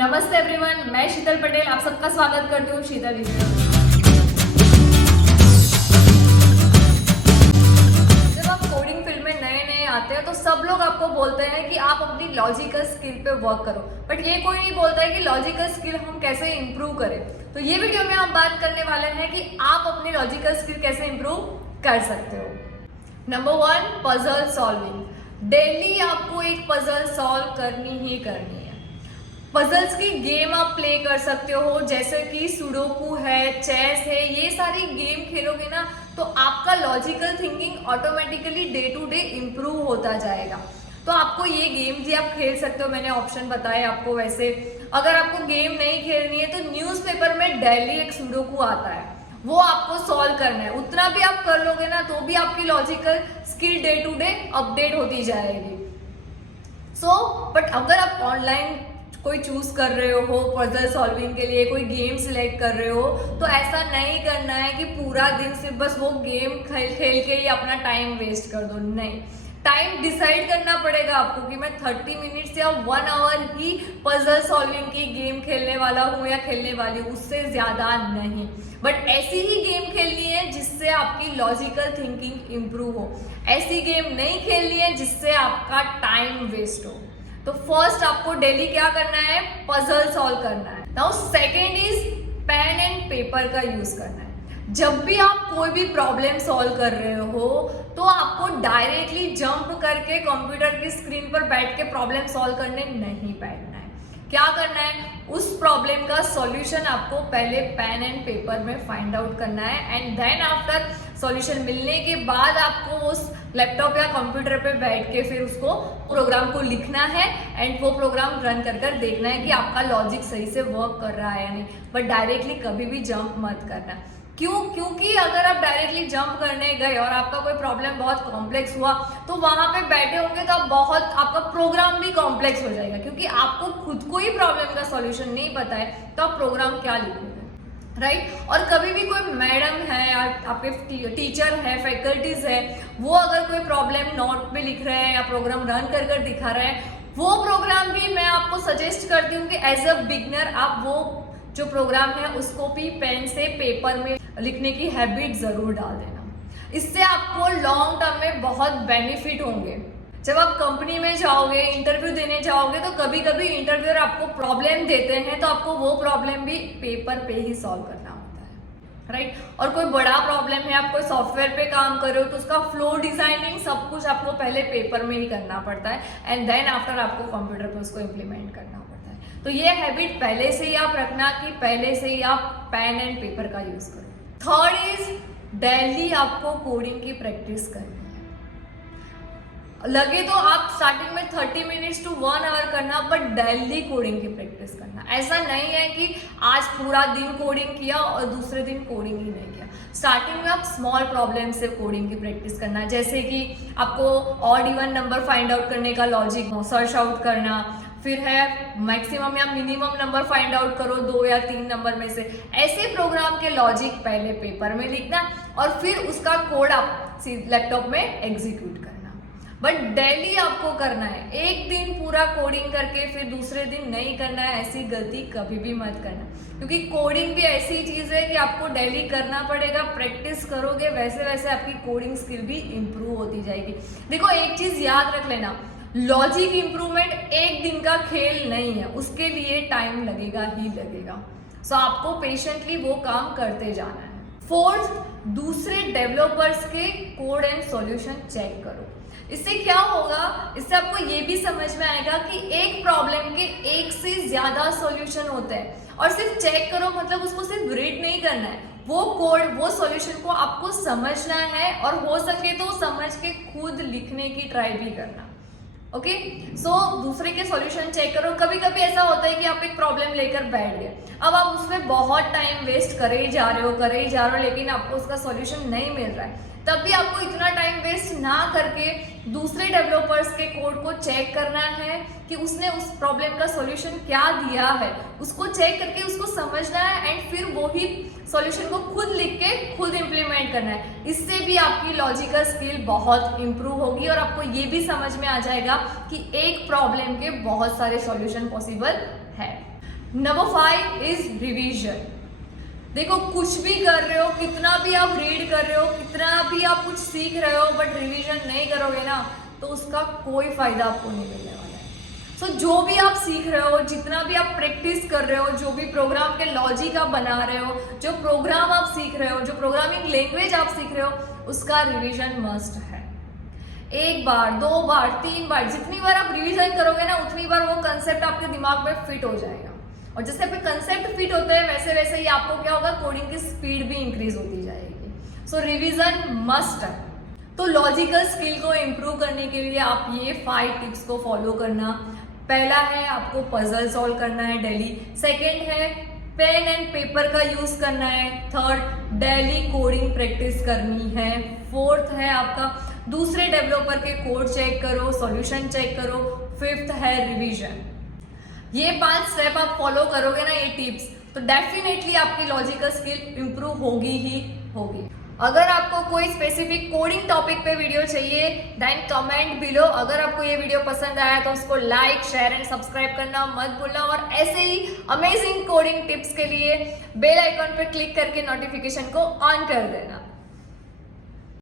नमस्ते एवरीवन, मैं शीतल पटेल आप सबका स्वागत करती हूँ शीतल में। जब आप कोडिंग फील्ड में नए नए आते हैं तो सब लोग आपको बोलते हैं कि आप अपनी लॉजिकल स्किल पे वर्क करो, बट ये कोई नहीं बोलता है कि लॉजिकल स्किल हम कैसे इंप्रूव करें। तो ये वीडियो में हम बात करने वाले हैं कि आप अपनी लॉजिकल स्किल कैसे इंप्रूव कर सकते हो। Number 1, puzzle solving. डेली आपको एक पजल सॉल्व करनी ही करनी है। पजल्स की गेम आप प्ले कर सकते हो, जैसे कि सुडोकू है, चेस है, ये सारी गेम खेलोगे ना तो आपका logical thinking automatically day to day improve होता जाएगा। तो आपको ये गेम भी आप खेल सकते हो, मैंने ऑप्शन बताए आपको। वैसे अगर आपको गेम नहीं खेलनी है तो न्यूज़पेपर में डेली एक सुडोकू आता है, वो आपको सॉल्व करना है। उतना भी आप कर लोगे ना तो भी आपकी logical skill day to day update होती जाएगी। बट अगर आप ऑनलाइन कोई चूज कर रहे हो पजल सॉल्विंग के लिए, कोई गेम सिलेक्ट कर रहे हो, तो ऐसा नहीं करना है कि पूरा दिन सिर्फ बस वो गेम खेल के ही अपना टाइम वेस्ट कर दो। नहीं, टाइम डिसाइड करना पड़ेगा आपको कि मैं 30 मिनट्स या 1 आवर ही पजल सॉल्विंग की गेम खेलने वाला हूँ या खेलने वाली हूँ, उससे ज्यादा नहीं। बट ऐसी ही गेम खेलनी है जिससे आपकी लॉजिकल थिंकिंग इंप्रूव हो। ऐसी गेम नहीं खेलनी है जिससे आपका टाइम वेस्ट हो। तो फर्स्ट आपको डेली क्या करना है, पजल सॉल्व करना है। Now second is pen and paper का यूज करना है। जब भी आप कोई भी प्रॉब्लम सॉल्व कर रहे हो तो आपको डायरेक्टली जंप करके कंप्यूटर की स्क्रीन पर बैठ के प्रॉब्लम सॉल्व करने नहीं बैठना है। क्या करना है, उस प्रॉब्लम का सॉल्यूशन आपको पहले पेन एंड पेपर में फाइंड आउट करना है, एंड देन आफ्टर सॉल्यूशन मिलने के बाद आपको उस लैपटॉप या कंप्यूटर पे बैठ के फिर उसको प्रोग्राम को लिखना है एंड वो प्रोग्राम रन कर देखना है कि आपका लॉजिक सही से वर्क कर रहा है या नहीं। बट डायरेक्टली कभी भी जंप मत करना। क्योंकि अगर आप डायरेक्टली जंप करने गए और आपका कोई प्रॉब्लम बहुत कॉम्प्लेक्स हुआ तो वहां पे बैठे होंगे तो आपका प्रोग्राम भी कॉम्प्लेक्स हो जाएगा, क्योंकि आपको खुद को ही प्रॉब्लम का सॉल्यूशन नहीं पता है तो आप प्रोग्राम क्या लिखोगे, राइट। और कभी भी कोई मैडम है या आपके टीचर है, फैकल्टीज है, वो अगर कोई प्रॉब्लम नोट पे लिख रहे हैं या प्रोग्राम रन कर दिखा रहे हैं, वो प्रोग्राम भी मैं आपको सजेस्ट करती हूँ कि एज अ बिगनर आप वो जो प्रोग्राम है उसको भी पेन से पेपर में लिखने की हैबिट जरूर डाल देना। इससे आपको लॉन्ग टर्म में बहुत बेनिफिट होंगे। जब आप कंपनी में जाओगे, इंटरव्यू देने जाओगे, तो कभी कभी इंटरव्यूअर आपको प्रॉब्लम देते हैं तो आपको वो प्रॉब्लम भी पेपर पे ही सॉल्व करना होता है, राइट। और कोई बड़ा प्रॉब्लम है, आप कोई सॉफ्टवेयर पे काम कर रहे हो तो उसका फ्लो डिजाइनिंग सब कुछ आपको पहले पेपर में ही करना पड़ता है, एंड देन आफ्टर आपको कंप्यूटर पे उसको इम्प्लीमेंट करना पड़ता है। तो ये हैबिट पहले से ही आप रखना कि पहले से ही आप पेन एंड पेपर का यूज करो। थर्ड इज डेली आपको कोडिंग की प्रैक्टिस करनी है। लगे तो आप स्टार्टिंग में 30 मिनट्स टू 1 आवर करना, बट डेली कोडिंग की प्रैक्टिस करना। ऐसा नहीं है कि आज पूरा दिन कोडिंग किया और दूसरे दिन कोडिंग ही नहीं किया। स्टार्टिंग में आप स्मॉल प्रॉब्लम से कोडिंग की प्रैक्टिस करना, जैसे कि आपको odd even number find out करने का लॉजिक सर्च आउट करना, फिर है मैक्सिमम या मिनिमम नंबर फाइंड आउट करो 2 या 3 नंबर में से। ऐसे प्रोग्राम के लॉजिक पहले पेपर में लिखना और फिर उसका कोड आप लैपटॉप में एग्जीक्यूट करना। बट डेली आपको करना है। एक दिन पूरा कोडिंग करके फिर दूसरे दिन नहीं करना है, ऐसी गलती कभी भी मत करना, क्योंकि कोडिंग भी ऐसी चीज है कि आपको डेली करना पड़ेगा। प्रैक्टिस करोगे वैसे वैसे आपकी कोडिंग स्किल भी इंप्रूव होती जाएगी। देखो एक चीज याद रख लेना, लॉजिक इंप्रूवमेंट एक दिन का खेल नहीं है, उसके लिए टाइम लगेगा ही लगेगा। सो आपको पेशेंटली वो काम करते जाना है। फोर्थ, दूसरे डेवलपर्स के कोड एंड सॉल्यूशन चेक करो। इससे क्या होगा, इससे आपको ये भी समझ में आएगा कि एक प्रॉब्लम के एक से ज्यादा सॉल्यूशन होते हैं, और सिर्फ चेक करो मतलब उसको सिर्फ रीड नहीं करना है, वो कोड वो सॉल्यूशन को आपको समझना है, और हो सके तो समझ के खुद लिखने की ट्राई भी करना। ओके, सो दूसरे के सॉल्यूशन चेक करो। कभी कभी ऐसा होता है कि आप एक प्रॉब्लम लेकर बैठ गए, अब आप उसमें बहुत टाइम वेस्ट करे ही जा रहे हो, लेकिन आपको उसका सॉल्यूशन नहीं मिल रहा है। तब भी आपको इतना टाइम वेस्ट ना करके दूसरे डेवलपर्स के कोड को चेक करना है कि उसने उस प्रॉब्लम का सॉल्यूशन क्या दिया है, उसको चेक करके उसको समझना है, एंड फिर वही सॉल्यूशन को खुद लिख के खुद इम्प्लीमेंट करना है। इससे भी आपकी लॉजिकल स्किल बहुत इंप्रूव होगी और आपको ये भी समझ में आ जाएगा कि एक प्रॉब्लम के बहुत सारे सॉल्यूशन पॉसिबल है। Number 5 is revision. देखो, कुछ भी कर रहे हो, कितना भी आप रीड कर रहे हो, कितना भी आप कुछ सीख रहे हो, बट रिवीजन नहीं करोगे ना तो उसका कोई फायदा आपको नहीं मिलने वाला है। सो जो भी आप सीख रहे हो, जितना भी आप प्रैक्टिस कर रहे हो, जो भी प्रोग्राम के लॉजिक आप बना रहे हो, जो प्रोग्राम आप सीख रहे हो, जो प्रोग्रामिंग लैंग्वेज आप सीख रहे हो, उसका रिवीजन मस्ट है। 1 बार 2 बार 3 बार, जितनी बार आप रिवीजन करोगे ना उतनी बार वो कंसेप्ट आपके दिमाग में फिट हो जाएगा। और जैसे आपके कंसेप्ट फिट होते हैं वैसे वैसे ही आपको क्या होगा, कोडिंग की स्पीड भी इंक्रीज होती जाएगी। सो रिवीजन मस्ट है। तो लॉजिकल स्किल को इम्प्रूव करने के लिए आप ये 5 टिप्स को फॉलो करना। पहला है आपको पजल सॉल्व करना है डेली। सेकेंड है पेन एंड पेपर का यूज करना है। थर्ड, डेली कोडिंग प्रैक्टिस करनी है। फोर्थ है आपका दूसरे डेवलपर के कोड चेक करो, सॉल्यूशन चेक करो। फिफ्थ है रिवीजन। ये 5 स्टेप आप फॉलो करोगे ना, ये टिप्स, तो डेफिनेटली आपकी लॉजिकल स्किल इंप्रूव होगी ही होगी। अगर आपको कोई स्पेसिफिक कोडिंग टॉपिक पे वीडियो चाहिए देन कमेंट बिलो। अगर आपको ये वीडियो पसंद आया तो उसको लाइक, शेयर एंड सब्सक्राइब करना मत भूलना। और ऐसे ही अमेजिंग कोडिंग टिप्स के लिए बेल आइकॉन पे क्लिक करके नोटिफिकेशन को ऑन कर देना।